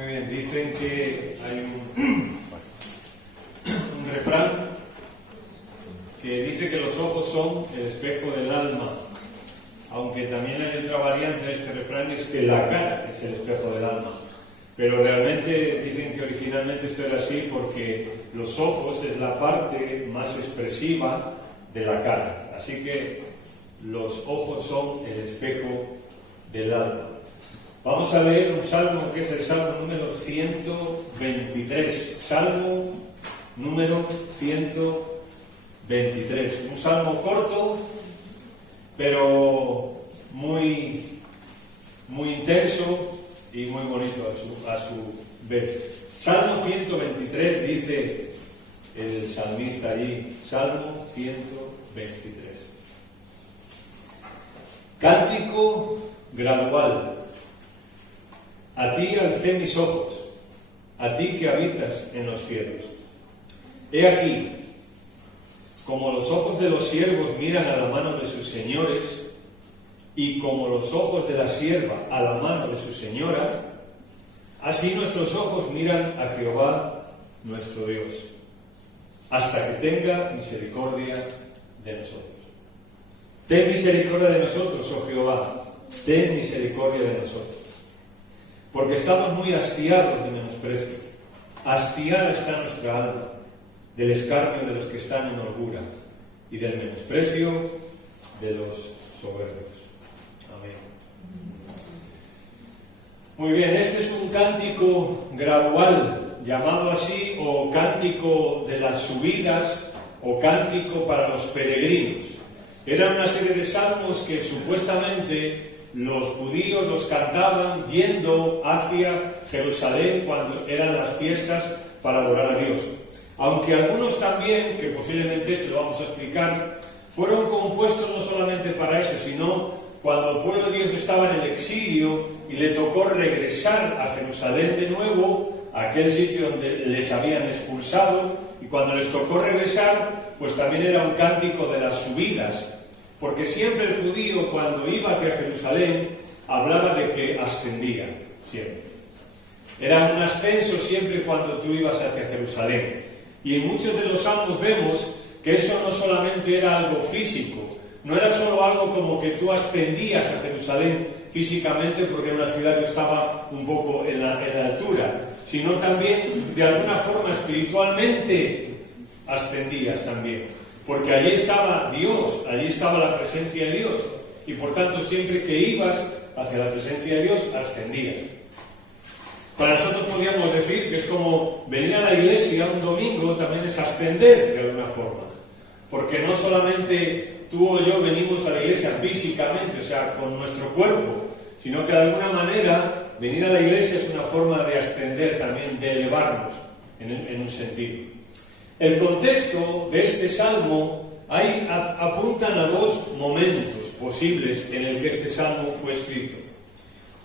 Muy bien, dicen que hay un refrán que dice que los ojos son el espejo del alma, aunque también hay otra variante de este refrán, es que la cara es el espejo del alma. Pero realmente dicen que originalmente esto era así porque los ojos es la parte más expresiva de la cara. Así que los ojos son el espejo del alma. Vamos a leer un salmo que es el salmo número 123. Salmo número 123. Un salmo corto, pero muy intenso y muy bonito a su vez. Salmo 123 dice el salmista allí, Salmo 123. Cántico gradual. A ti alcé mis ojos, a ti que habitas en los cielos. He aquí, como los ojos de los siervos miran a la mano de sus señores, y como los ojos de la sierva a la mano de su señora, así nuestros ojos miran a Jehová nuestro Dios, hasta que tenga misericordia de nosotros. Ten misericordia de nosotros, oh Jehová, ten misericordia de nosotros. Porque estamos muy hastiados de menosprecio. Hastiada está nuestra alma del escarnio de los que están en holgura y del menosprecio de los soberbios. Amén. Muy bien, este es un cántico gradual, llamado así, o cántico de las subidas, o cántico para los peregrinos. Era una serie de salmos que supuestamente los judíos los cantaban yendo hacia Jerusalén cuando eran las fiestas para adorar a Dios. Aunque algunos también, que posiblemente esto lo vamos a explicar, fueron compuestos no solamente para eso, sino cuando el pueblo de Dios estaba en el exilio y le tocó regresar a Jerusalén de nuevo, a aquel sitio donde les habían expulsado, y cuando les tocó regresar, pues también era un cántico de las subidas. Porque siempre el judío, cuando iba hacia Jerusalén, hablaba de que ascendía, siempre. Era un ascenso siempre cuando tú ibas hacia Jerusalén. Y en muchos de los salmos vemos que eso no solamente era algo físico, no era solo algo como que tú ascendías a Jerusalén físicamente porque era una ciudad que estaba un poco en la altura, sino también de alguna forma espiritualmente ascendías también. Porque allí estaba Dios, allí estaba la presencia de Dios, y por tanto siempre que ibas hacia la presencia de Dios, ascendías. Para nosotros podríamos decir que es como venir a la iglesia un domingo, también es ascender de alguna forma. Porque no solamente tú o yo venimos a la iglesia físicamente, o sea, con nuestro cuerpo, sino que de alguna manera venir a la iglesia es una forma de ascender también, de elevarnos en un sentido. El contexto de este salmo apuntan a dos momentos posibles en el que este salmo fue escrito.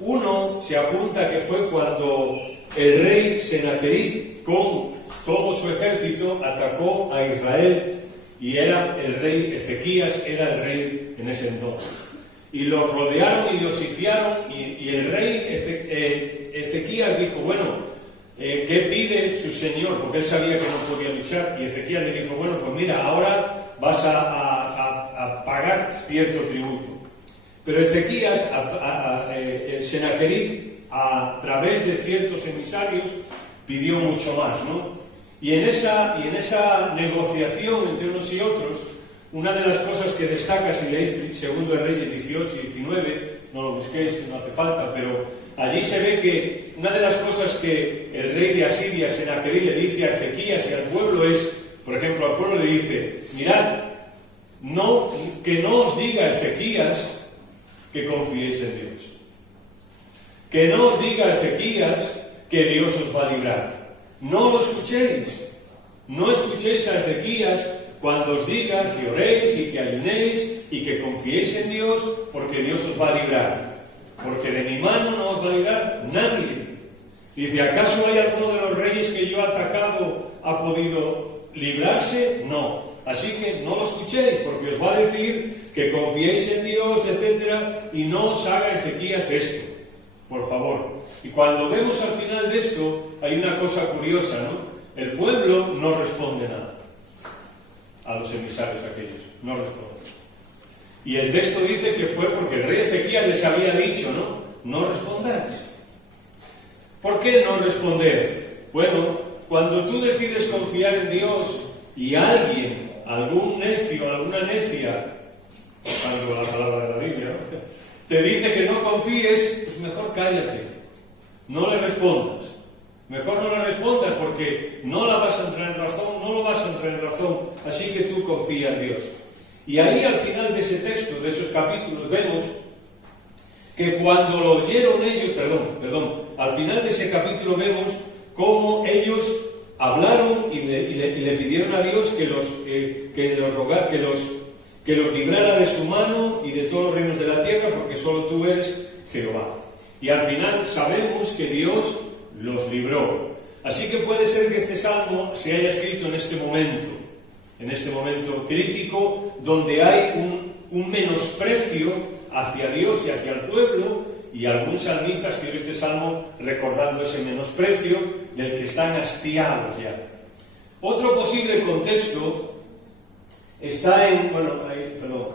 Uno se apunta que fue cuando el rey Sennacherib con todo su ejército atacó a Israel y era el rey Ezequías, era el rey en ese entonces. Y los rodearon y los sitiaron y el rey Ezequías dijo, bueno, ¿qué pide su señor? Porque él sabía que no podía luchar, y Ezequías le dijo, bueno, pues mira, ahora vas a pagar cierto tributo. Pero Ezequías, Sennacherib, a través de ciertos emisarios, pidió mucho más, ¿no? Y en esa negociación entre unos y otros, una de las cosas que destaca, si leéis 2 de Reyes 18 y 19, no lo busquéis, no hace falta, pero allí se ve que una de las cosas que el rey de Asiria, Sennacherib, le dice a Ezequías y al pueblo es, por ejemplo, al pueblo le dice, mirad, que no os diga Ezequías que confiéis en Dios. Que no os diga Ezequías que Dios os va a librar. No lo escuchéis. No escuchéis a Ezequías cuando os diga que oréis y que ayunéis y que confiéis en Dios porque Dios os va a librar. Porque de mi mano no os va a librar nadie. Dice, ¿acaso hay alguno de los reyes que yo he atacado ha podido librarse? No. Así que no lo escuchéis, porque os va a decir que confiéis en Dios, etc. Y no os haga Ezequías esto. Por favor. Y cuando vemos al final de esto, hay una cosa curiosa, ¿no? El pueblo no responde nada a los emisarios aquellos, no responde. Y el texto dice que fue porque el rey Ezequías les había dicho, no respondáis. ¿Por qué no responder? Bueno, cuando tú decides confiar en Dios y alguien, algún necio, alguna necia, usando la palabra de la Biblia, ¿no?, te dice que no confíes, pues mejor cállate, no le respondas. Mejor no le respondas porque no la vas a entrar en razón, no lo vas a entrar en razón, así que tú confía en Dios. Y ahí al final de ese texto, de esos capítulos, vemos que cuando lo oyeron ellos, al final de ese capítulo vemos cómo ellos hablaron y le pidieron a Dios que los librara de su mano y de todos los reinos de la tierra, porque solo tú eres Jehová. Y al final sabemos que Dios los libró. Así que puede ser que este salmo se haya escrito en este momento crítico, donde hay un menosprecio hacia Dios y hacia el pueblo, y algún salmista escribió este salmo recordando ese menosprecio del que están hastiados ya. Otro posible contexto está en,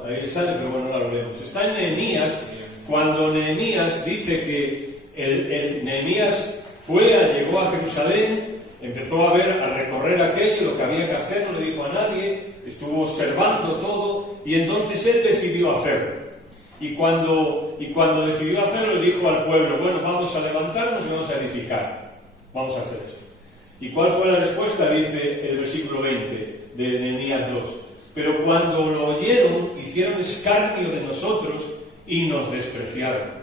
ahí sale, pero bueno, ahora lo leemos. Está en Nehemías, cuando Nehemías dice que Nehemías llegó a Jerusalén, empezó a recorrer aquello, lo que había que hacer, no le dijo a nadie, estuvo observando todo, y entonces él decidió hacerlo. Y cuando decidió hacerlo, le dijo al pueblo, bueno, vamos a levantarnos y vamos a edificar, vamos a hacer esto. ¿Y cuál fue la respuesta? Dice el versículo 20 de Nehemías 2. Pero cuando lo oyeron, hicieron escarnio de nosotros y nos despreciaron.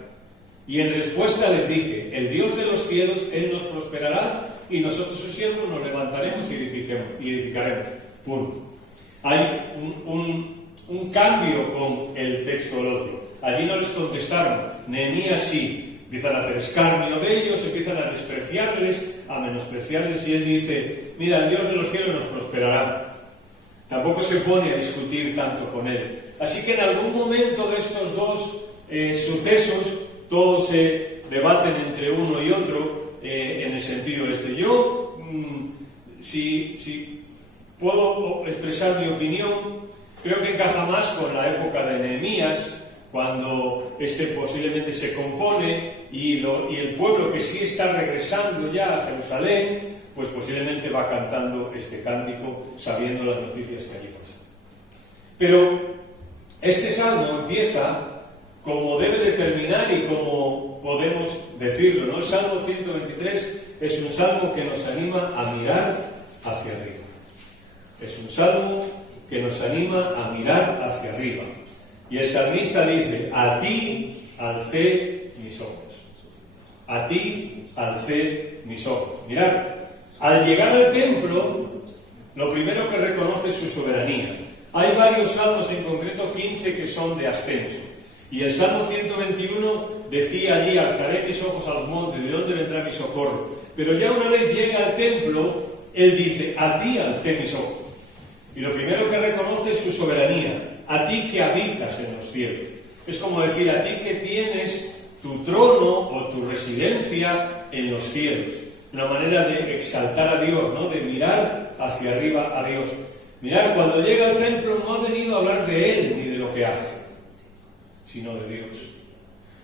Y en respuesta les dije, el Dios de los cielos, Él nos prosperará, y nosotros sus siervos nos levantaremos y edificaremos. Punto. Hay un cambio con el texto del otro. Allí no les contestaron, Nehemías sí. Empiezan a hacer escarnio de ellos, empiezan a despreciarles, a menospreciarles, y él dice, mira, el Dios de los cielos nos prosperará. Tampoco se pone a discutir tanto con él. Así que en algún momento de estos dos sucesos, todos se debaten entre uno y otro en el sentido este. Yo, si puedo expresar mi opinión, creo que encaja más con la época de Nehemías, cuando posiblemente se compone y el pueblo que sí está regresando ya a Jerusalén, pues posiblemente va cantando este cántico sabiendo las noticias que allí pasan. Pero este salmo empieza como debe de terminar y como podemos decirlo, ¿no? El Salmo 123 es un salmo que nos anima a mirar hacia arriba. Es un salmo que nos anima a mirar hacia arriba. Y el salmista dice, a ti alcé mis ojos. A ti alcé mis ojos. Mirad, al llegar al templo, lo primero que reconoce es su soberanía. Hay varios salmos, en concreto 15, que son de ascenso. Y el Salmo 121 decía allí, alzaré mis ojos a los montes, ¿de dónde vendrá mi socorro? Pero ya una vez llega al templo, él dice, a ti alcé mis ojos. Y lo primero que reconoce es su soberanía, a ti que habitas en los cielos. Es como decir, a ti que tienes tu trono o tu residencia en los cielos. Una manera de exaltar a Dios, ¿no? De mirar hacia arriba a Dios. Mirad, cuando llega al templo no ha venido a hablar de él ni de lo que hace, sino de Dios.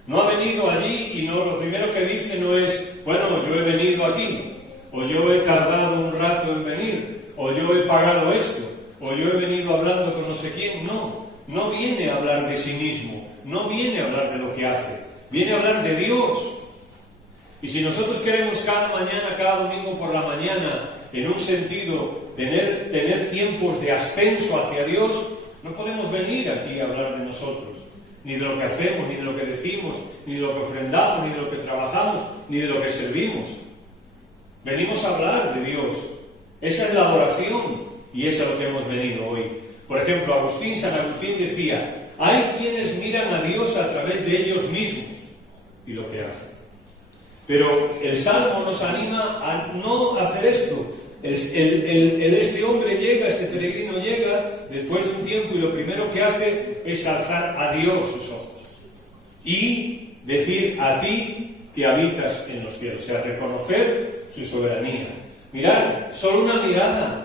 No ha venido allí y lo primero que dice no es, bueno, yo he venido aquí, o yo he tardado un rato en venir, o yo he pagado esto, o yo he venido hablando con no sé quién. No viene a hablar de sí mismo, no viene a hablar de lo que hace, viene a hablar de Dios. Y si nosotros queremos cada mañana, cada domingo por la mañana, en un sentido, tener tiempos de ascenso hacia Dios, no podemos venir aquí a hablar de nosotros, ni de lo que hacemos, ni de lo que decimos, ni de lo que ofrendamos, ni de lo que trabajamos, ni de lo que servimos. Venimos a hablar de Dios. Esa es la oración y eso es lo que hemos venido hoy. Por ejemplo, San Agustín decía, hay quienes miran a Dios a través de ellos mismos y lo que hacen. Pero el Salmo nos anima a no hacer esto. Este hombre llega, este peregrino llega después de un tiempo y lo primero que hace es alzar a Dios sus ojos y decir, a ti que habitas en los cielos. O sea, reconocer su soberanía. Mirad, solo una mirada.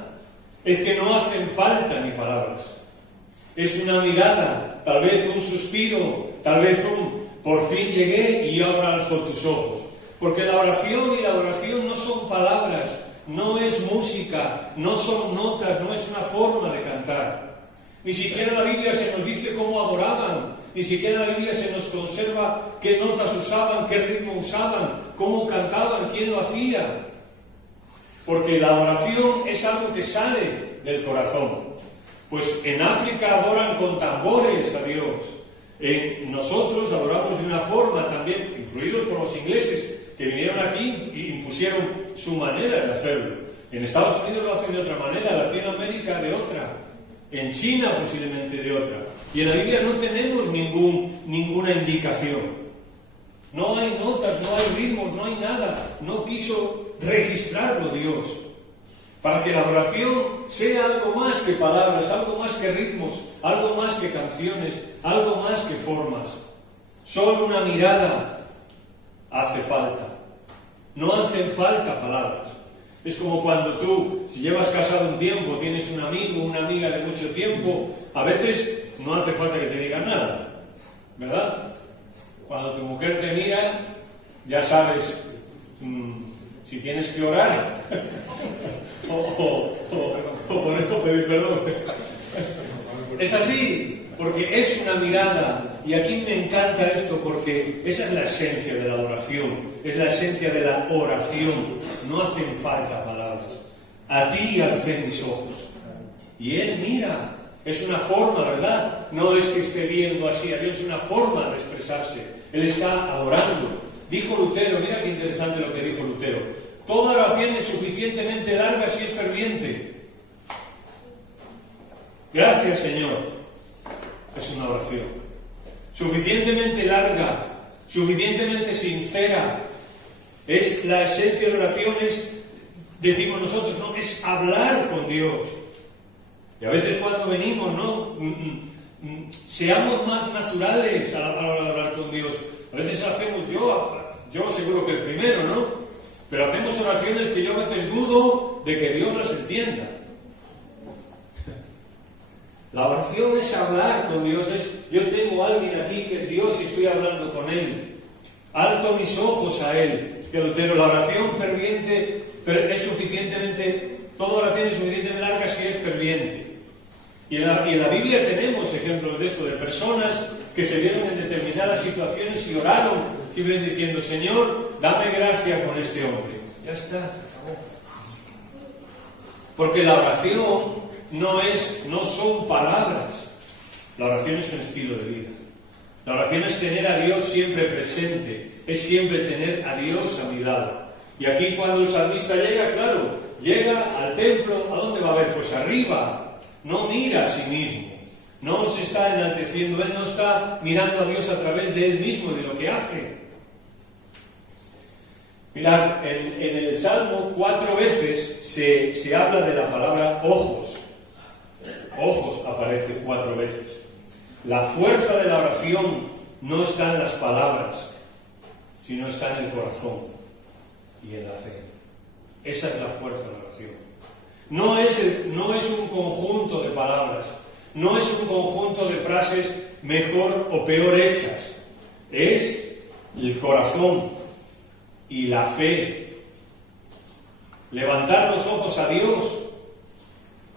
Es que no hacen falta ni palabras. Es una mirada, tal vez un suspiro, tal vez un por fin llegué y ahora alzo tus ojos. Porque la oración y la adoración no son palabras, no es música, no son notas, no es una forma de cantar. Ni siquiera la Biblia se nos dice cómo adoraban, ni siquiera la Biblia se nos conserva qué notas usaban, qué ritmo usaban, cómo cantaban, quién lo hacía. Porque la adoración es algo que sale del corazón. Pues en África adoran con tambores a Dios. Nosotros adoramos de una forma también, influidos por los ingleses que vinieron aquí y impusieron su manera de hacerlo. En Estados Unidos lo hacen de otra manera, en Latinoamérica de otra, en China posiblemente de otra. Y en la Biblia no tenemos ninguna indicación. No hay notas, no hay ritmos, no hay nada. No quiso registrarlo Dios. Para que la adoración sea algo más que palabras, algo más que ritmos, algo más que canciones, algo más que formas. Solo una mirada hace falta. No hacen falta palabras. Es como cuando tú, si llevas casado un tiempo, tienes un amigo, una amiga de mucho tiempo, a veces no hace falta que te digan nada, ¿verdad? Cuando tu mujer te mira, ya sabes si tienes que orar o por eso pedir perdón. Es así, porque es una mirada, y aquí me encanta esto porque esa es la esencia de la adoración, es la esencia de la oración. No hacen falta palabras. A ti alcé mis ojos. Y Él mira, es una forma, ¿verdad? No es que esté viendo así a Dios, es una forma de expresarse. Él está adorando. Dijo Lutero, mira qué interesante lo que dijo Lutero: toda oración es suficientemente larga si es ferviente. Gracias, Señor. Es una oración suficientemente larga, suficientemente sincera. Es la esencia de oración, decimos nosotros, no, es hablar con Dios. Y a veces cuando venimos, ¿no? Seamos más naturales a la hora de hablar con Dios. A veces hacemos, yo seguro que el primero, ¿no? Pero hacemos oraciones que yo a veces dudo de que Dios las entienda. La oración es hablar con Dios, yo tengo a alguien aquí que es Dios y estoy hablando con Él. Alzo mis ojos a Él. Es que Lutero, la oración ferviente es suficientemente, toda oración es suficientemente larga si es ferviente. Y en la Biblia tenemos ejemplos de esto, de personas que se vieron en determinadas situaciones y oraron y ven diciendo: Señor, dame gracia con este hombre. Ya está. Porque la oración no son palabras. La oración es un estilo de vida. La oración es tener a Dios siempre presente, es siempre tener a Dios a mi lado. Y aquí cuando el salmista llega, claro, llega al templo, ¿a dónde va a ver? Pues arriba. No mira a sí mismo, no se está enalteciendo, él no está mirando a Dios a través de él mismo, de lo que hace. Mirad, en el Salmo 4 veces se habla de la palabra ojos. Ojos aparece 4 veces. La fuerza de la oración no está en las palabras, sino está en el corazón y en la fe. Esa es la fuerza de la oración. No es un conjunto de palabras, no es un conjunto de frases mejor o peor hechas. Es el corazón y la fe. Levantar los ojos a Dios,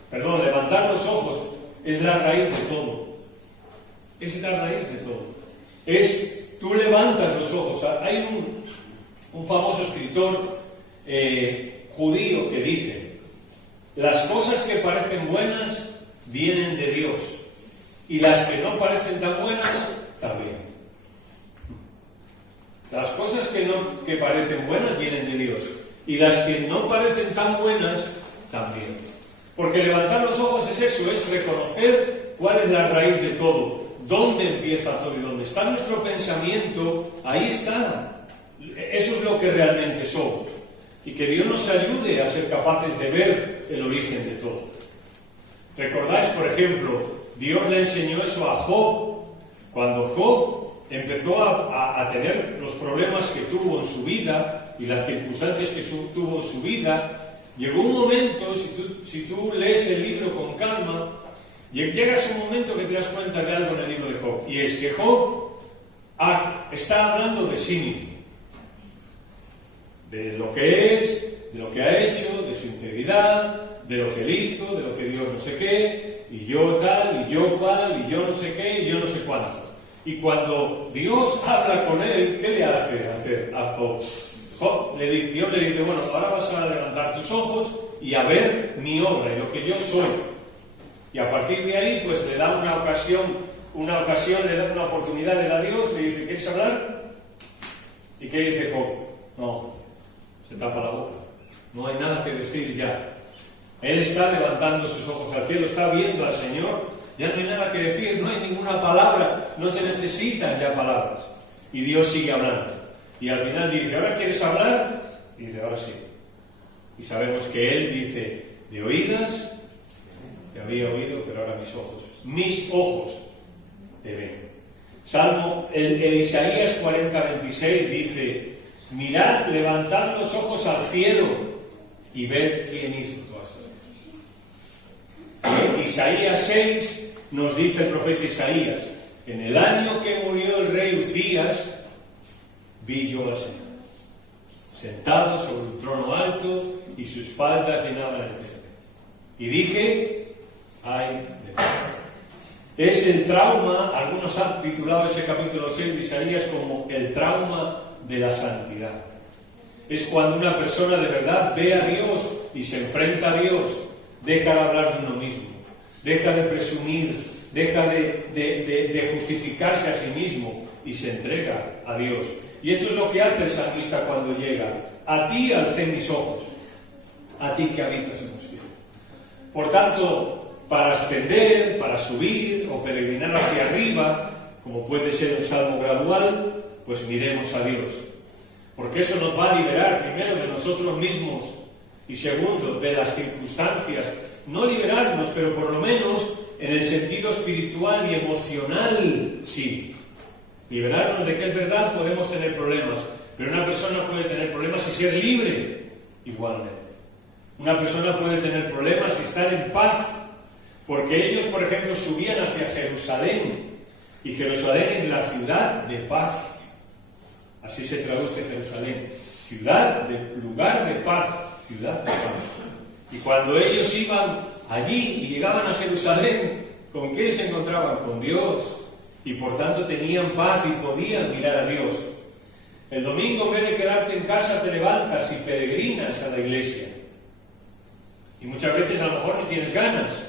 levantar los ojos es la raíz de todo. Es la raíz de todo. Tú levantas los ojos. Hay un famoso escritor judío que dice: las cosas que parecen buenas vienen de Dios, y las que no parecen tan buenas también. Las cosas que parecen buenas vienen de Dios, y las que no parecen tan buenas también. Porque levantar los ojos es eso, es reconocer cuál es la raíz de todo, dónde empieza todo y dónde está nuestro pensamiento. Ahí está. Eso es lo que realmente somos. Y que Dios nos ayude a ser capaces de ver el origen de todo. ¿Recordáis, por ejemplo, Dios le enseñó eso a Job? Cuando Job empezó a tener los problemas que tuvo en su vida y las circunstancias que tuvo en su vida, llegó un momento, si tú lees el libro con calma, llegas a un momento que te das cuenta de algo en el libro de Job, y es que Job está hablando de sí mismo, de lo que es, de lo que ha hecho, de su integridad, de lo que él hizo, de lo que Dios no sé qué, y yo tal, y yo cual, y yo no sé qué, y yo no sé cuánto. Y cuando Dios habla con él, ¿qué le hace a Job? Dios le dice, bueno, ahora vas a levantar tus ojos y a ver mi obra y lo que yo soy. Y a partir de ahí, pues le da una ocasión, le da una oportunidad, le da a Dios, le dice, ¿quieres hablar? ¿Y qué dice Job? No, se tapa la boca. No hay nada que decir ya. Él está levantando sus ojos al cielo, está viendo al Señor, ya no hay nada que decir, no hay ninguna palabra, no se necesitan ya palabras. Y Dios sigue hablando. Y al final dice, ¿ahora quieres hablar? Y dice, ahora sí. Y sabemos que Él dice, de oídas, te había oído, pero ahora mis ojos te ven. Salmo, el Isaías 40:26 dice, mirad, levantad los ojos al cielo y ved quién hizo todas estas cosas. Isaías 6 nos dice el profeta Isaías, en el año que murió el rey Uzías, vi yo al Señor, sentado sobre un trono alto y sus faldas llenaban el templo. Y dije, ay de mí. Es el trauma, algunos han titulado ese capítulo 6 de Isaías como el trauma de la santidad. Es cuando una persona de verdad ve a Dios y se enfrenta a Dios, deja de hablar de uno mismo, deja de presumir, deja de justificarse a sí mismo y se entrega a Dios. Y esto es lo que hace el salmista cuando llega. A ti alcé mis ojos, a ti que habitas en los cielos. Por tanto, para ascender, para subir o peregrinar hacia arriba, como puede ser un salmo gradual, pues miremos a Dios. Porque eso nos va a liberar primero de nosotros mismos y segundo de las circunstancias. No liberarnos, pero por lo menos en el sentido espiritual y emocional, sí. Liberarnos de que es verdad, podemos tener problemas, pero una persona puede tener problemas y ser libre igualmente. Una persona puede tener problemas y estar en paz, porque ellos, por ejemplo, subían hacia Jerusalén, y Jerusalén es la ciudad de paz. Así se traduce Jerusalén. Lugar de paz, ciudad de paz. Y cuando ellos iban allí y llegaban a Jerusalén, ¿con qué se encontraban? Con Dios. Y por tanto tenían paz y podían mirar a Dios. El domingo, en vez de quedarte en casa, te levantas y peregrinas a la iglesia. Y muchas veces a lo mejor no tienes ganas.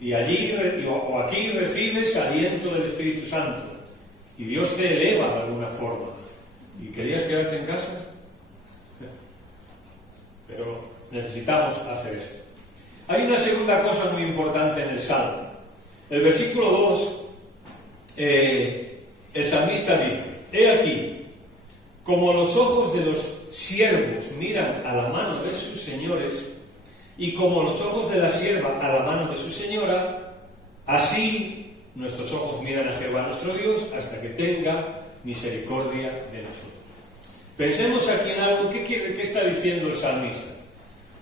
Y allí o aquí recibes aliento del Espíritu Santo. Y Dios te eleva de alguna forma. ¿Y querías quedarte en casa? Pero necesitamos hacer esto. Hay una segunda cosa muy importante en el Salmo. El versículo 2, el salmista dice, he aquí, como los ojos de los siervos miran a la mano de sus señores, y como los ojos de la sierva a la mano de su señora, así nuestros ojos miran a Jehová nuestro Dios hasta que tenga misericordia de nosotros. Pensemos aquí en algo. ¿Qué está diciendo el salmista?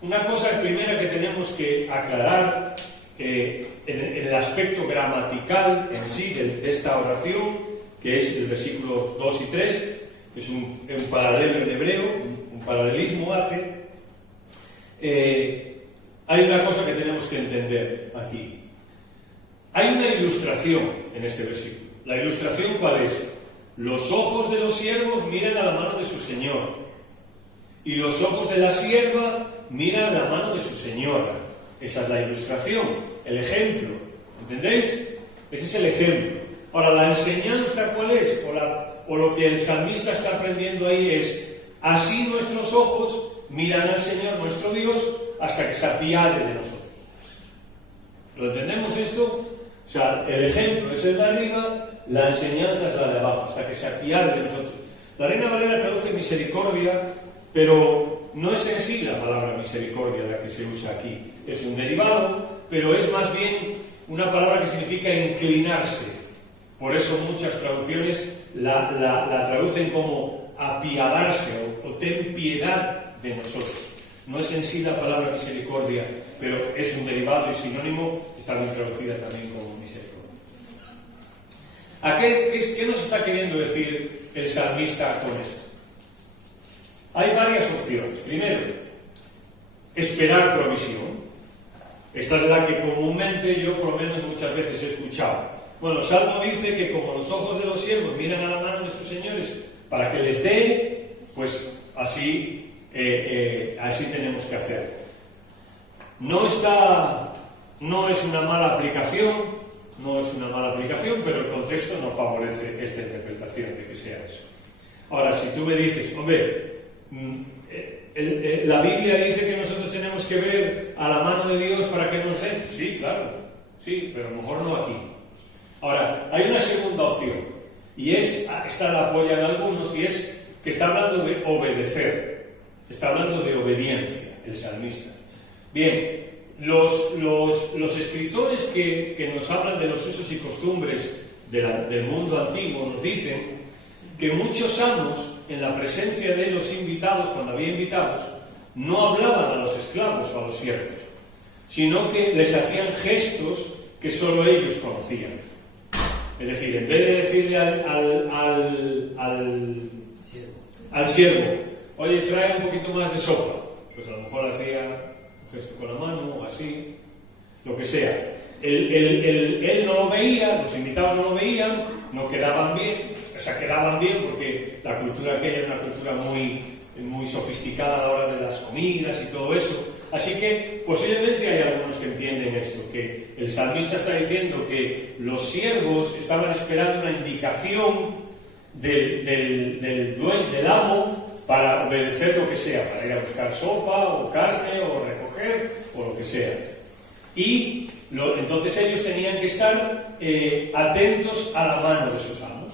Una cosa primera que tenemos que aclarar en el aspecto gramatical en sí de esta oración, que es el versículo 2 y 3, que es un paralelo en hebreo, un paralelismo hace. Hay una cosa que tenemos que entender aquí. Hay una ilustración en este versículo. ¿La ilustración cuál es? Los ojos de los siervos miran a la mano de su señor, y los ojos de la sierva miran a la mano de su señora. Esa es la ilustración, el ejemplo. ¿Entendéis? Ese es el ejemplo. Ahora, la enseñanza, ¿cuál es? O lo que el salmista está aprendiendo ahí es: así nuestros ojos miran al Señor nuestro Dios hasta que se apiade de nosotros. ¿Lo entendemos esto? O sea, el ejemplo es el de arriba, la enseñanza es la de abajo, hasta que se apiade de nosotros. La Reina Valera traduce misericordia, pero no es en sí la palabra misericordia la que se usa aquí. Es un derivado, pero es más bien una palabra que significa inclinarse. Por eso muchas traducciones la traducen como apiadarse o ten piedad de nosotros. No es en sí la palabra misericordia, pero es un derivado y sinónimo, está bien traducida también como misericordia. ¿Qué nos está queriendo decir el salmista con esto? Hay varias opciones. Primero, esperar provisión. Esta es la que comúnmente yo por lo menos muchas veces he escuchado. Bueno, el Salmo dice que como los ojos de los siervos miran a la mano de sus señores para que les dé, pues así tenemos que hacer. No es una mala aplicación, pero el contexto no favorece esta interpretación de que sea eso. Ahora, si tú me dices, hombre, la Biblia dice que nosotros tenemos que ver a la mano de Dios para que nos dé. Sí, claro, sí, pero a lo mejor no aquí. Ahora, hay una segunda opción, y esta la apoyan algunos, y es que está hablando de obedecer, está hablando de obediencia, el salmista. Bien, los escritores que nos hablan de los usos y costumbres del mundo antiguo nos dicen que muchos amos, en la presencia de los invitados, cuando había invitados, no hablaban a los esclavos o a los siervos, sino que les hacían gestos que solo ellos conocían. Es decir, en vez de decirle al siervo, oye, trae un poquito más de sopa, pues a lo mejor hacía un gesto con la mano o así, lo que sea. Él no lo veía, los invitados no lo veían, no quedaban bien. O sea, quedaban bien porque la cultura aquella era una cultura muy sofisticada a la hora de las comidas y todo eso. Así que posiblemente hay algunos que entienden esto, que el salmista está diciendo que los siervos estaban esperando una indicación del amo para obedecer lo que sea, para ir a buscar sopa o carne o recoger o lo que sea. Y entonces ellos tenían que estar atentos a la mano de sus amos.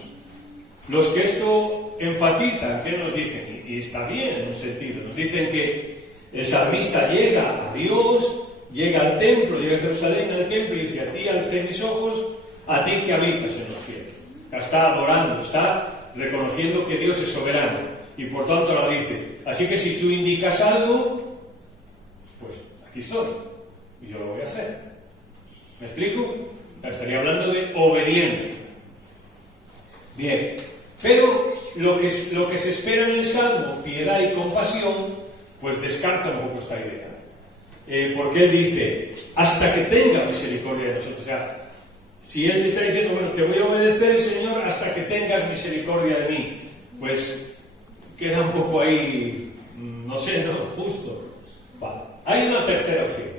Los que esto enfatizan, ¿qué nos dicen? Y está bien en un sentido, nos dicen que el salmista llega a Dios, llega al templo, llega a Jerusalén al templo y dice: a ti alcé mis ojos, a ti que habitas en los cielos. Está adorando, está reconociendo que Dios es soberano y por tanto lo dice. Así que si tú indicas algo, pues aquí estoy y yo lo voy a hacer. ¿Me explico? Estaría hablando de obediencia. Bien, pero lo que se espera en el Salmo, piedad y compasión, pues descarta un poco esta idea. Porque él dice, hasta que tenga misericordia de nosotros. O sea, si él está diciendo, bueno, te voy a obedecer, Señor, hasta que tengas misericordia de mí, pues queda un poco ahí, no sé, ¿no? Justo. Vale. Hay una tercera opción.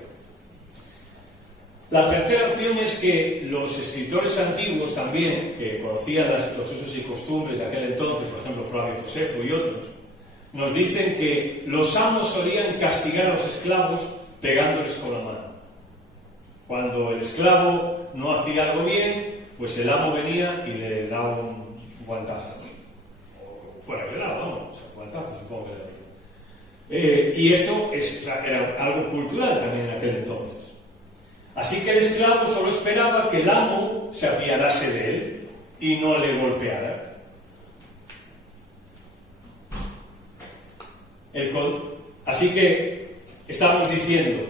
La tercera opción es que los escritores antiguos también, que conocían los usos y costumbres de aquel entonces, por ejemplo Flavio Josefo y otros, nos dicen que los amos solían castigar a los esclavos pegándoles con la mano. Cuando el esclavo no hacía algo bien, pues el amo venía y le daba un guantazo. O fuera que nada, vamos, guantazo supongo que era. Y esto era algo cultural también en aquel entonces. Así que el esclavo solo esperaba que el amo se apiadase de él y no le golpeara. Así que estamos diciendo,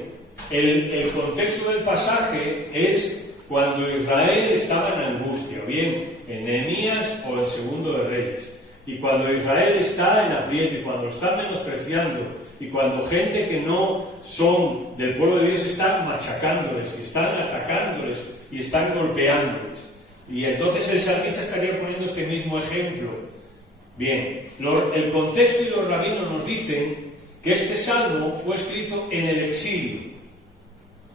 el contexto del pasaje es cuando Israel estaba en angustia, o bien en Nehemías o en Segundo de Reyes. Y cuando Israel está en aprieto y cuando lo están menospreciando, y cuando gente que no son del pueblo de Dios están machacándoles, y están atacándoles y están golpeándoles. Y entonces el salmista estaría poniendo este mismo ejemplo. Bien, el contexto y los rabinos nos dicen que este salmo fue escrito en el exilio.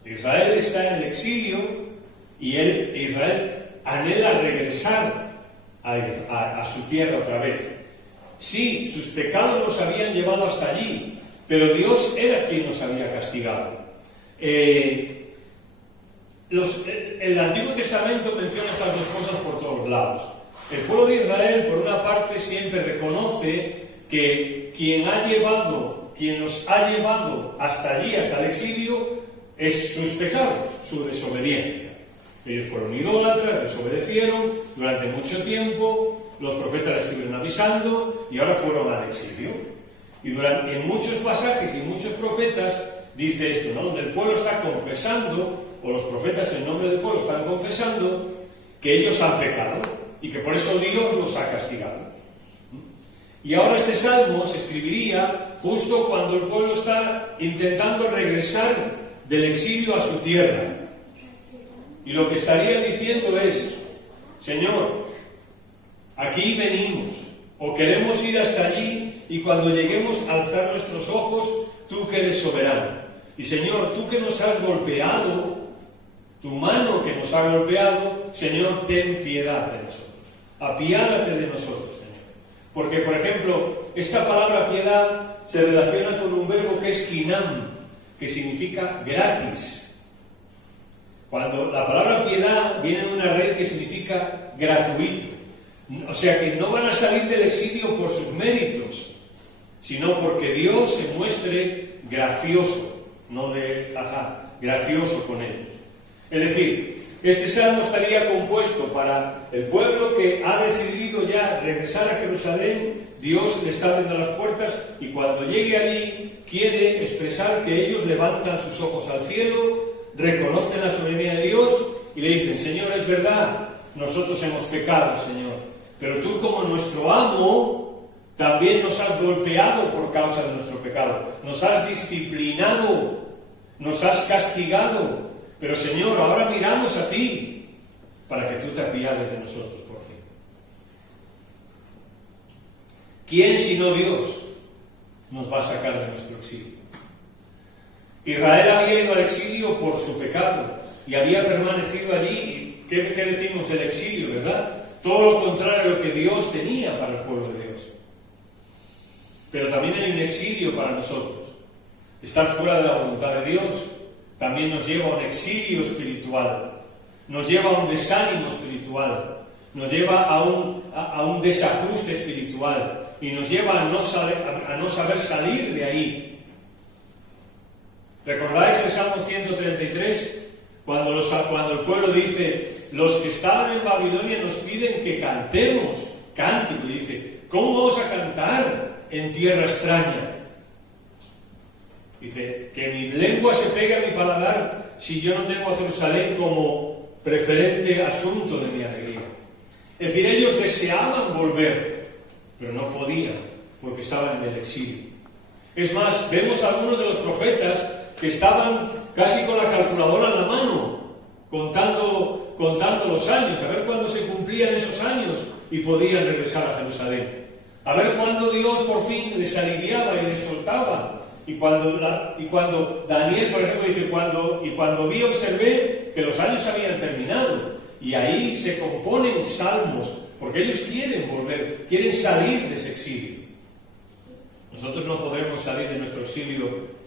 Israel está en el exilio y Israel anhela regresar a su tierra otra vez. Sí, sus pecados los habían llevado hasta allí, pero Dios era quien nos había castigado. El Antiguo Testamento menciona estas dos cosas por todos lados. El pueblo de Israel, por una parte, siempre reconoce que quien nos ha llevado hasta allí, hasta el exilio, es sus pecados, su desobediencia. Ellos fueron idólatras, desobedecieron durante mucho tiempo, los profetas les estuvieron avisando y ahora fueron al exilio. Y en muchos pasajes y muchos profetas dice esto, ¿no? Donde el pueblo está confesando, o los profetas en nombre del pueblo están confesando que ellos han pecado y que por eso Dios los ha castigado. Y ahora este salmo se escribiría justo cuando el pueblo está intentando regresar del exilio a su tierra. Y lo que estaría diciendo es, Señor, aquí venimos, o queremos ir hasta allí, y cuando lleguemos a alzar nuestros ojos, tú que eres soberano. Y Señor, tú que nos has golpeado, tu mano que nos ha golpeado, Señor, ten piedad de nosotros. Apiádate de nosotros, Señor. Porque, por ejemplo, esta palabra piedad se relaciona con un verbo que es kinam, que significa gratis. Cuando la palabra piedad viene de una raíz que significa gratuito. O sea que no van a salir del exilio por sus méritos, sino porque Dios se muestre gracioso, no de jaja, gracioso con ellos. Es decir, este salmo estaría compuesto para el pueblo que ha decidido ya regresar a Jerusalén. Dios le está abriendo las puertas y cuando llegue allí quiere expresar que ellos levantan sus ojos al cielo, reconocen la soberanía de Dios y le dicen, Señor, es verdad, nosotros hemos pecado, Señor, pero tú como nuestro amo también nos has golpeado por causa de nuestro pecado, nos has disciplinado, nos has castigado. Pero Señor, ahora miramos a ti para que tú te apiades de nosotros por fin. ¿Quién sino Dios nos va a sacar de nuestro exilio? Israel había ido al exilio por su pecado y había permanecido allí. ¿Qué decimos del exilio, verdad? Todo lo contrario a lo que Dios tenía para el pueblo de Dios. Pero también hay un exilio para nosotros. Estar fuera de la voluntad de Dios también nos lleva a un exilio espiritual, nos lleva a un desánimo espiritual, nos lleva a un desajuste espiritual y nos lleva a no saber salir de ahí. ¿Recordáis el Salmo 133? Cuando el pueblo dice, los que estaban en Babilonia nos piden que cantemos cántico, y dice, ¿cómo vamos a cantar en tierra extraña? Dice, que mi lengua se pegue a mi paladar si yo no tengo a Jerusalén como preferente asunto de mi alegría. Es decir, ellos deseaban volver, pero no podían, porque estaban en el exilio. Es más, vemos a algunos de los profetas que estaban casi con la calculadora en la mano, contando los años, a ver cuándo se cumplían esos años y podían regresar a Jerusalén. A ver cuándo Dios por fin les aliviaba y les soltaba. Y cuando Daniel, por ejemplo, dice, cuando vi, observé que los años habían terminado. Y ahí se componen salmos, porque ellos quieren volver, quieren salir de ese exilio. Nosotros no podremos salir de nuestro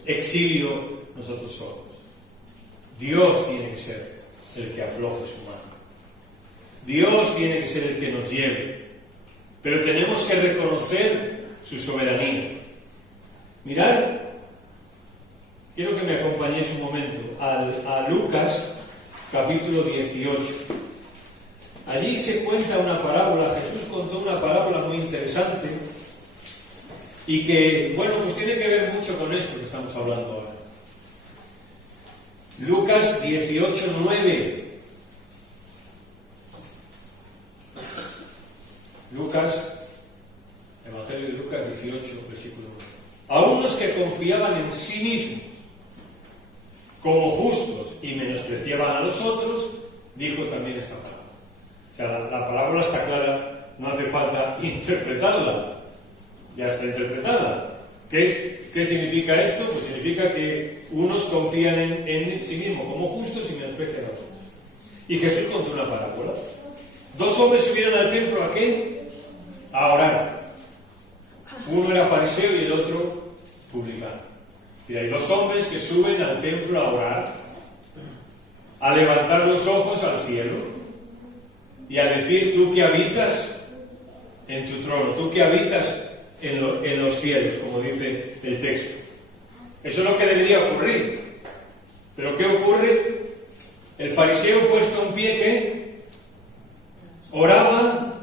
exilio nosotros solos. Dios tiene que ser el que afloje su mano. Dios tiene que ser el que nos lleve. Pero tenemos que reconocer su soberanía. Mirad, quiero que me acompañéis un momento a Lucas, capítulo 18. Allí se cuenta una parábola, Jesús contó una parábola muy interesante y que, bueno, pues tiene que ver mucho con esto que estamos hablando ahora. Lucas 18, 9. Evangelio de Lucas 18, versículo 9. A unos que confiaban en sí mismos como justos y menospreciaban a los otros, dijo también esta parábola. O sea, la parábola está clara, no hace falta interpretarla, ya está interpretada. ¿Qué significa esto? Pues significa que unos confían en sí mismos como justos y menosprecian a los otros. Y Jesús contó una parábola. Dos hombres subieron al templo, ¿a qué? A orar. Uno era fariseo y el otro publicano. Y hay dos hombres que suben al templo a orar, a levantar los ojos al cielo y a decir, tú que habitas en tu trono, tú que habitas en los cielos, como dice el texto. Eso es lo que debería ocurrir. Pero ¿qué ocurre? El fariseo puesto en pie que oraba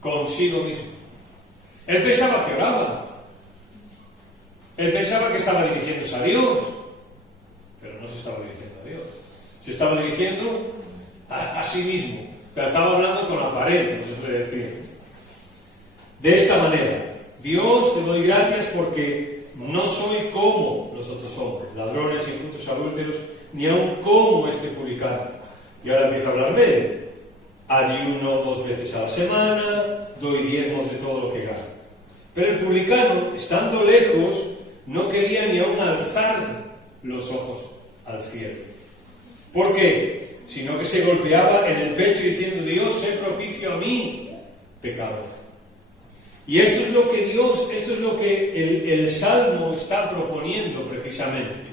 consigo mismo. Él pensaba que oraba. Él pensaba que estaba dirigiéndose a Dios, pero no se estaba dirigiendo a Dios. Se estaba dirigiendo a sí mismo. Pero estaba hablando con la pared, como se suele decir. De esta manera: Dios, te doy gracias porque no soy como los otros hombres, ladrones, injustos, adúlteros, ni aun como este publicano. Y ahora empieza a hablar de él. Ayuno 2 veces a la semana, doy diezmos de todo lo que gano. Pero el publicano, estando lejos, no quería ni aun alzar los ojos al cielo. ¿Por qué? Sino que se golpeaba en el pecho diciendo: Dios, sé propicio a mí, pecador. Y esto es lo que el Salmo está proponiendo precisamente.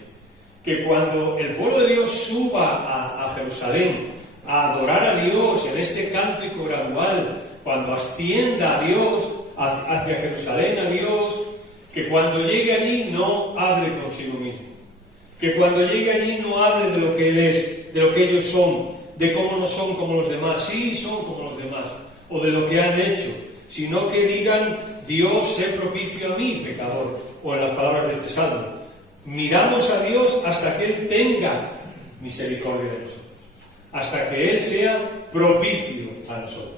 Que cuando el pueblo de Dios suba a Jerusalén a adorar a Dios en este cántico gradual, cuando ascienda a Dios, hacia Jerusalén a Dios, que cuando llegue allí no hable consigo mismo. Que cuando llegue allí no hable de lo que Él es, de lo que ellos son, de cómo no son como los demás, sí son como los demás, o de lo que han hecho, sino que digan: Dios, sé propicio a mí, pecador, o en las palabras de este salmo, miramos a Dios hasta que Él tenga misericordia de nosotros, hasta que Él sea propicio a nosotros.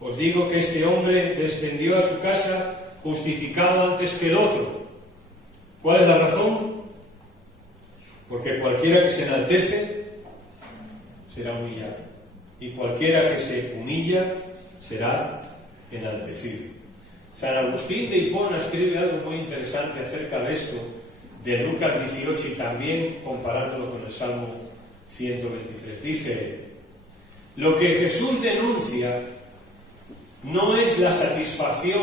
Os digo que este hombre descendió a su casa justificado antes que el otro. ¿Cuál es la razón? Porque cualquiera que se enaltece será humillado, y cualquiera que se humilla será enaltecido. San Agustín de Hipona escribe algo muy interesante acerca de esto, de Lucas 18, y también comparándolo con el Salmo 123. Dice: lo que Jesús denuncia no es la satisfacción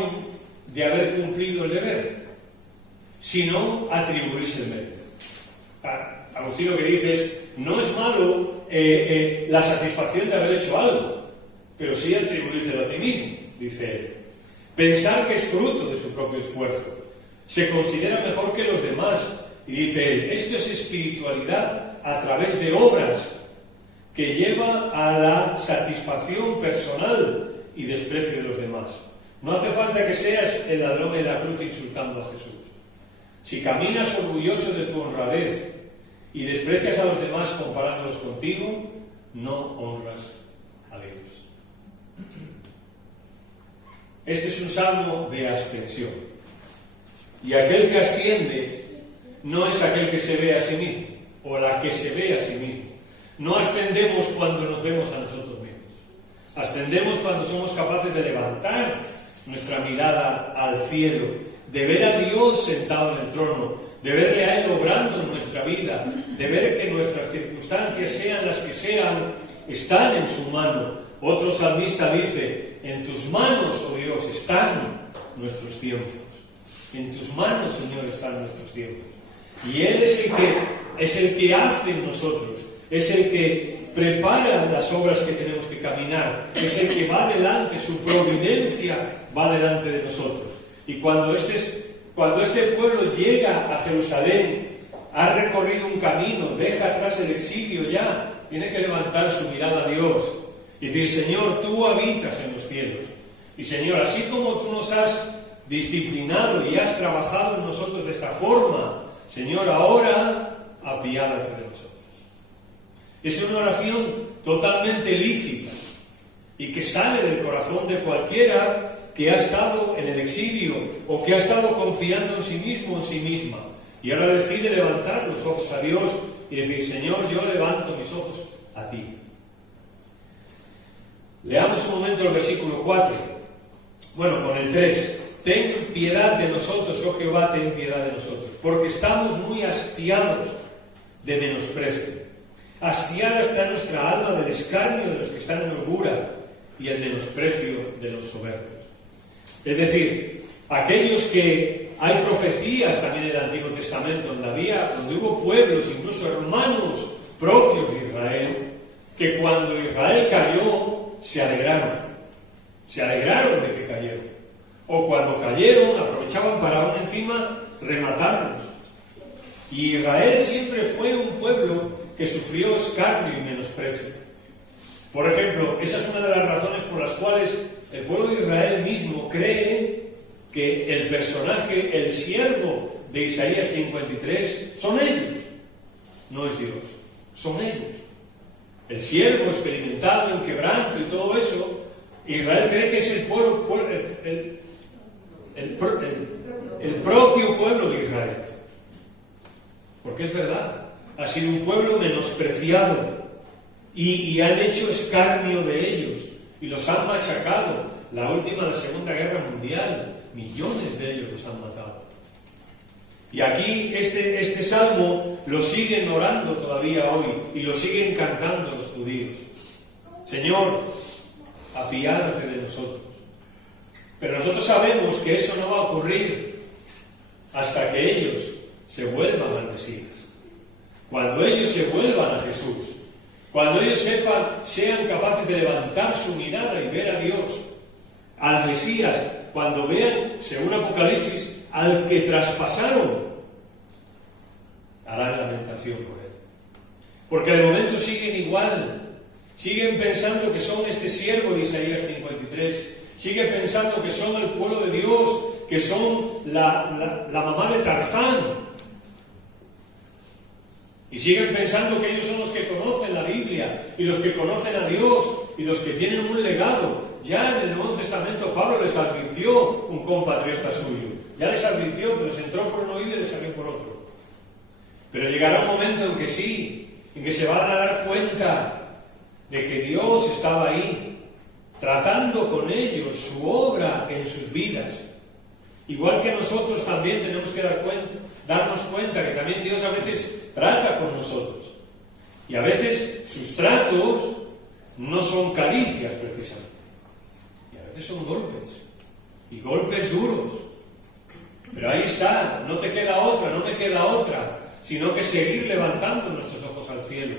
de haber cumplido el deber, sino atribuirse el mérito. Agustín lo que dice es: no es malo la satisfacción de haber hecho algo, pero sí atribuírtelo a ti mismo. Dice él: pensar que es fruto de su propio esfuerzo, se considera mejor que los demás. Y dice él: esto es espiritualidad a través de obras, que lleva a la satisfacción personal y desprecio de los demás. No hace falta que seas el ladrón en la cruz insultando a Jesús. Si caminas orgulloso de tu honradez y desprecias a los demás comparándolos contigo, no honras a Dios. Este es un salmo de ascensión. Y aquel que asciende no es aquel que se ve a sí mismo, o la que se ve a sí mismo. No ascendemos cuando nos vemos a nosotros mismos. Ascendemos cuando somos capaces de levantar nuestra mirada al cielo, de ver a Dios sentado en el trono, de verle a Él obrando en nuestra vida, de ver que nuestras circunstancias, sean las que sean, están en su mano. Otro salmista dice: en tus manos, oh Dios, están nuestros tiempos. En tus manos, Señor, están nuestros tiempos. Y Él es el que hace en nosotros, es el que prepara las obras que tenemos que caminar, es el que va delante, su providencia va delante de nosotros. Y cuando este pueblo llega a Jerusalén, ha recorrido un camino, deja atrás el exilio ya, tiene que levantar su mirada a Dios y decir: Señor, tú habitas en los cielos. Y Señor, así como tú nos has disciplinado y has trabajado en nosotros de esta forma, Señor, ahora apiádate de nosotros. Es una oración totalmente lícita y que sale del corazón de cualquiera que ha estado en el exilio o que ha estado confiando en sí mismo o en sí misma, y ahora decide levantar los ojos a Dios y decir: Señor, yo levanto mis ojos a ti. Leamos un momento el versículo 4. Bueno, con el 3. Ten piedad de nosotros, oh Jehová, ten piedad de nosotros, porque estamos muy hastiados de menosprecio. Hastiada está nuestra alma del escarnio de los que están en holgura y el menosprecio de los soberbios. Es decir, aquellos que hay profecías también en el Antiguo Testamento donde hubo pueblos, incluso hermanos propios de Israel, que cuando Israel cayó se alegraron de que cayeron, o cuando cayeron aprovechaban para aún encima rematarlos. Y Israel siempre fue un pueblo que sufrió escarnio y menosprecio. Por ejemplo, esa es una de las razones por las cuales el pueblo de Israel mismo cree que el personaje, el siervo de Isaías 53, son ellos. No es Dios, son ellos. El siervo experimentado en quebranto y todo eso, Israel cree que es el propio pueblo de Israel. Porque es verdad, ha sido un pueblo menospreciado y han hecho escarnio de ellos y los han machacado. La Segunda Guerra Mundial, millones de ellos los han matado. Y aquí este salmo lo siguen orando todavía hoy y lo siguen cantando los judíos. Señor, apiádate de nosotros. Pero nosotros sabemos que eso no va a ocurrir hasta que ellos se vuelvan al Mesías. Cuando ellos se vuelvan a Jesús, cuando ellos sean capaces de levantar su mirada y ver a Dios, al Mesías, cuando vean, según Apocalipsis, al que traspasaron, harán lamentación por él. Porque de momento siguen igual, siguen pensando que son este siervo de Isaías 53, siguen pensando que son el pueblo de Dios, que son la mamá de Tarzán. Y siguen pensando que ellos son los que conocen la Biblia y los que conocen a Dios y los que tienen un legado. Ya en el Nuevo Testamento Pablo les advirtió, un compatriota suyo. Ya les advirtió, pero les entró por un oído y les salió por otro. Pero llegará un momento en que sí, en que se van a dar cuenta de que Dios estaba ahí, tratando con ellos su obra en sus vidas. Igual que nosotros también tenemos que darnos cuenta que también Dios a veces trata con nosotros. Y a veces sus tratos no son caricias precisamente. Y a veces son golpes. Y golpes duros. Pero ahí está, no te queda otra, no me queda otra, sino que seguir levantando nuestros ojos al cielo.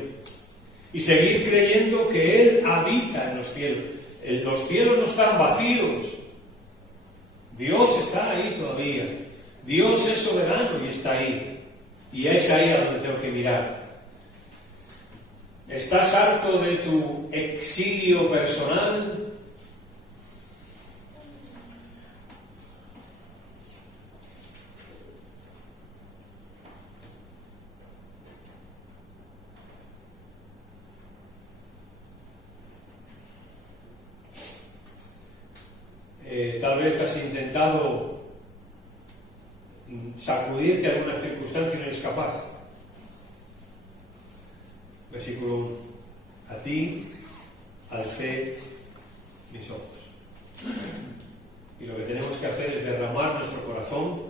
Y seguir creyendo que Él habita en los cielos. Los cielos no están vacíos. Dios está ahí todavía. Dios es soberano y está ahí. Y es ahí a donde tengo que mirar. ¿Estás harto de tu exilio personal? Tal vez has intentado sacudirte alguna circunstancia y no eres capaz. Versículo 1. A ti alcé mis ojos. Y lo que tenemos que hacer es derramar nuestro corazón,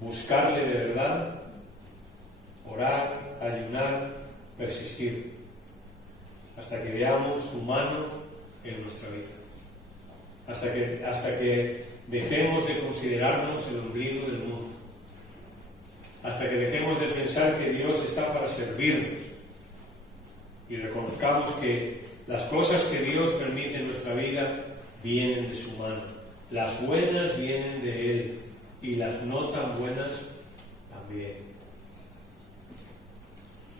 buscarle de verdad, orar, ayunar, persistir, hasta que veamos su mano en nuestra vida. Hasta que dejemos de considerarnos el ombligo del mundo. Hasta que dejemos de pensar que Dios está para servirnos. Y reconozcamos que las cosas que Dios permite en nuestra vida vienen de su mano. Las buenas vienen de Él. Y las no tan buenas también.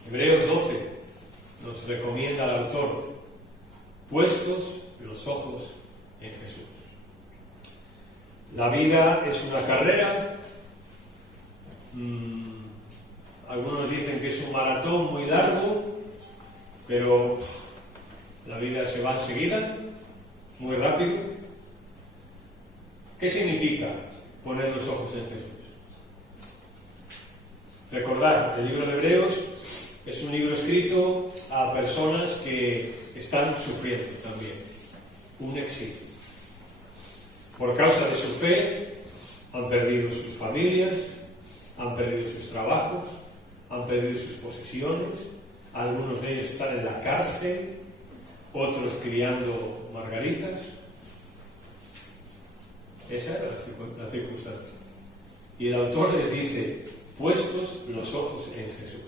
Hebreos 12 nos recomienda al autor: puestos los ojos en Jesús. La vida es una carrera. Algunos dicen que es un maratón muy largo, pero la vida se va enseguida, muy rápido. ¿Qué significa poner los ojos en Jesús? Recordad, el libro de Hebreos es un libro escrito a personas que están sufriendo también un exilio. Por causa de su fe, han perdido sus familias, han perdido sus trabajos, han perdido sus posesiones, algunos de ellos están en la cárcel, otros criando margaritas. Esa era la circunstancia. Y el autor les dice: puestos los ojos en Jesús.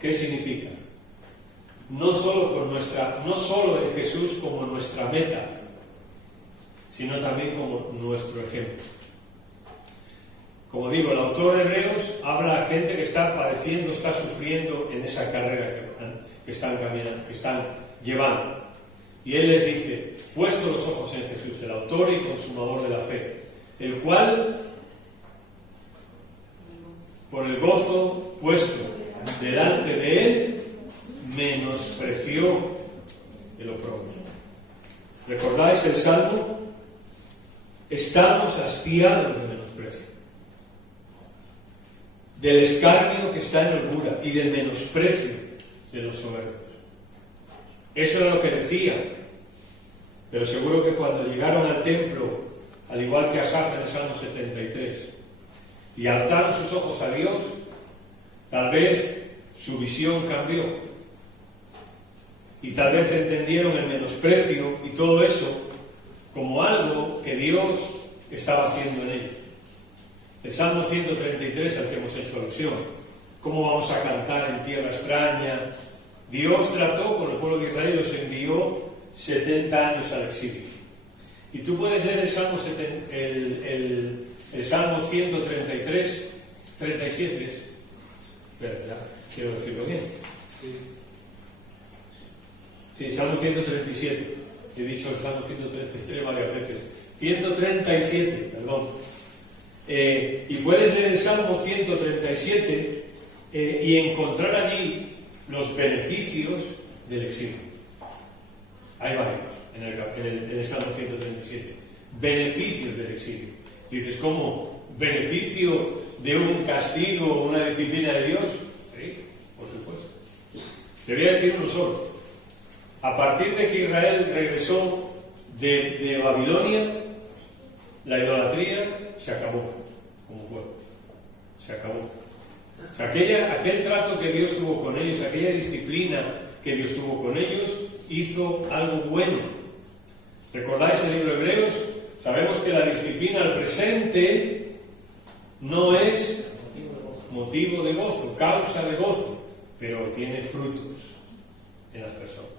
¿Qué significa? No solo en Jesús como nuestra meta, sino también como nuestro ejemplo. Como digo, el autor de Hebreos habla a gente que está padeciendo, está sufriendo en esa carrera que están caminando, que están llevando. Y él les dice, puesto los ojos en Jesús, el autor y consumador de la fe, el cual, por el gozo puesto delante de él, menospreció el oprobio. ¿Recordáis el Salmo? Estamos hastiados de menosprecio, del escarnio que está en holgura y del menosprecio de los soberbios. Eso era lo que decía, pero seguro que cuando llegaron al templo, al igual que Asaf en el Salmo 73, y alzaron sus ojos a Dios, tal vez su visión cambió y tal vez entendieron el menosprecio y todo eso como algo que Dios estaba haciendo en ellos. El Salmo 133 al que hemos hecho alusión. ¿Cómo vamos a cantar en tierra extraña? Dios trató con el pueblo de Israel y los envió 70 años al exilio. Y tú puedes leer el Salmo 133, 37. ¿Verdad? Quiero decirlo bien. Sí, Salmo 137. He dicho el Salmo 133 varias veces. 137, perdón. Y puedes leer el Salmo 137 y encontrar allí los beneficios del exilio. Hay varios en el Salmo 137. Beneficios del exilio. Dices, ¿cómo? ¿Beneficio de un castigo o una disciplina de Dios? Sí, por supuesto. Te voy a decir uno solo. A partir de que Israel regresó de Babilonia, la idolatría se acabó como pueblo. Se acabó. O sea, aquel trato que Dios tuvo con ellos, aquella disciplina que Dios tuvo con ellos, hizo algo bueno. ¿Recordáis el libro de Hebreos? Sabemos que la disciplina al presente no es motivo de gozo, causa de gozo, pero tiene frutos en las personas.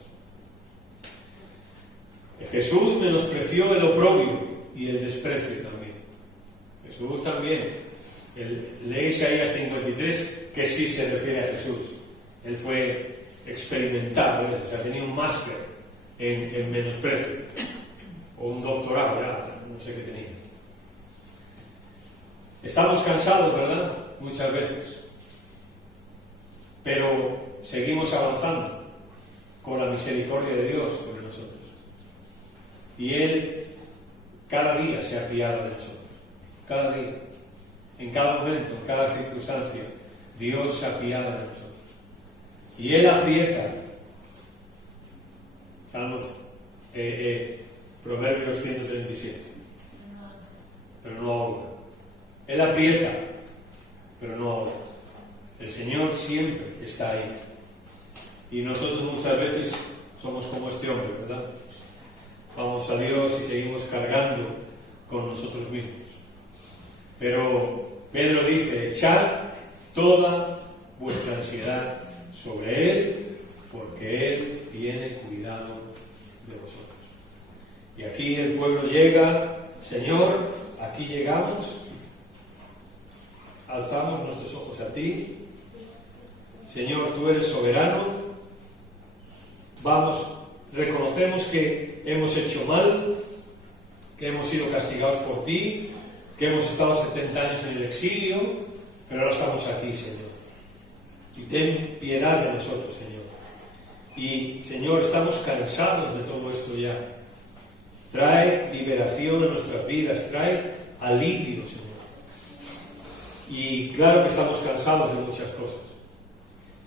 Jesús menospreció el oprobio y el desprecio también. Jesús también. Lee Isaías 53, que sí se refiere a Jesús. Él fue experimentado, o sea, tenía un máster en menosprecio, o un doctorado, ya, no sé qué tenía. Estamos cansados, ¿verdad? Muchas veces. Pero seguimos avanzando con la misericordia de Dios sobre nosotros. Y Él cada día se apiada de nosotros. Cada día. En cada momento, en cada circunstancia, Dios se apiada de nosotros. Y Él aprieta. Proverbios 137. Pero no ahoga. Él aprieta, pero no ahoga. El Señor siempre está ahí. Y nosotros muchas veces somos como este hombre, ¿verdad? Vamos a Dios y seguimos cargando con nosotros mismos. Pero Pedro dice, echad toda vuestra ansiedad sobre Él, porque Él tiene cuidado de vosotros. Y aquí el pueblo llega, Señor, aquí llegamos, alzamos nuestros ojos a ti. Señor, tú eres soberano. Vamos, reconocemos que hemos hecho mal, que hemos sido castigados por ti, que hemos estado 70 años en el exilio, pero ahora estamos aquí, Señor. Y ten piedad de nosotros, Señor. Y, Señor, estamos cansados de todo esto ya. Trae liberación a nuestras vidas, trae alivio, Señor. Y claro que estamos cansados de muchas cosas.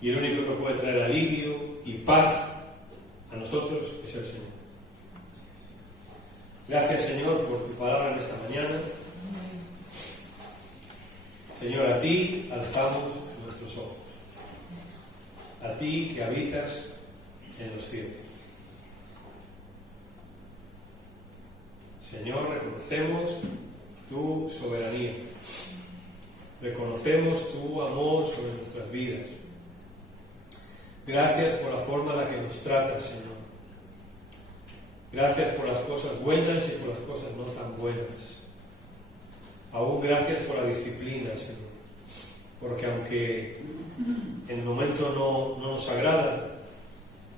Y el único que puede traer alivio y paz a nosotros es el Señor. Gracias, Señor, por tu palabra en esta mañana. Señor, a ti alzamos nuestros ojos. A ti que habitas en los cielos. Señor, reconocemos tu soberanía. Reconocemos tu amor sobre nuestras vidas. Gracias por la forma en la que nos tratas, Señor. Gracias por las cosas buenas y por las cosas no tan buenas. Aún gracias por la disciplina, Señor. Porque aunque en el momento no nos agrada,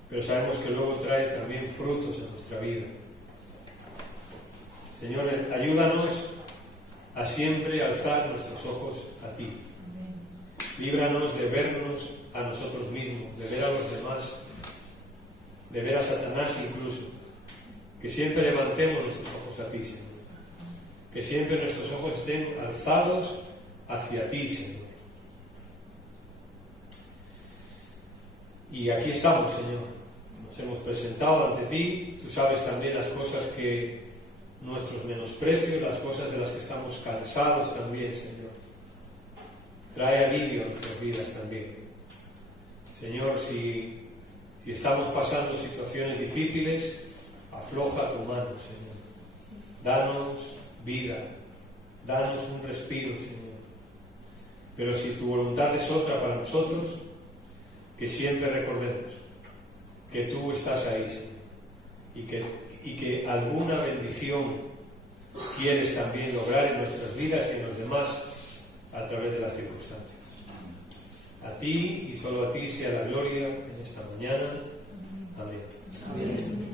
pero sabemos que luego trae también frutos en nuestra vida. Señor, ayúdanos a siempre alzar nuestros ojos a ti. Líbranos de vernos a nosotros mismos, de ver a los demás, de ver a Satanás incluso. Que siempre levantemos nuestros ojos a ti, Señor. Que siempre nuestros ojos estén alzados hacia ti, Señor. Y aquí estamos, Señor. Nos hemos presentado ante ti. Tú sabes también las cosas que nuestros menosprecios, las cosas de las que estamos cansados también, Señor. Trae alivio a nuestras vidas también. Señor, si estamos pasando situaciones difíciles, afloja tu mano, Señor. Danos vida, danos un respiro, Señor. Pero si tu voluntad es otra para nosotros, que siempre recordemos que tú estás ahí, Señor, y que alguna bendición quieres también lograr en nuestras vidas y en los demás a través de las circunstancias. A ti y solo a ti sea la gloria en esta mañana. Amén. Amén.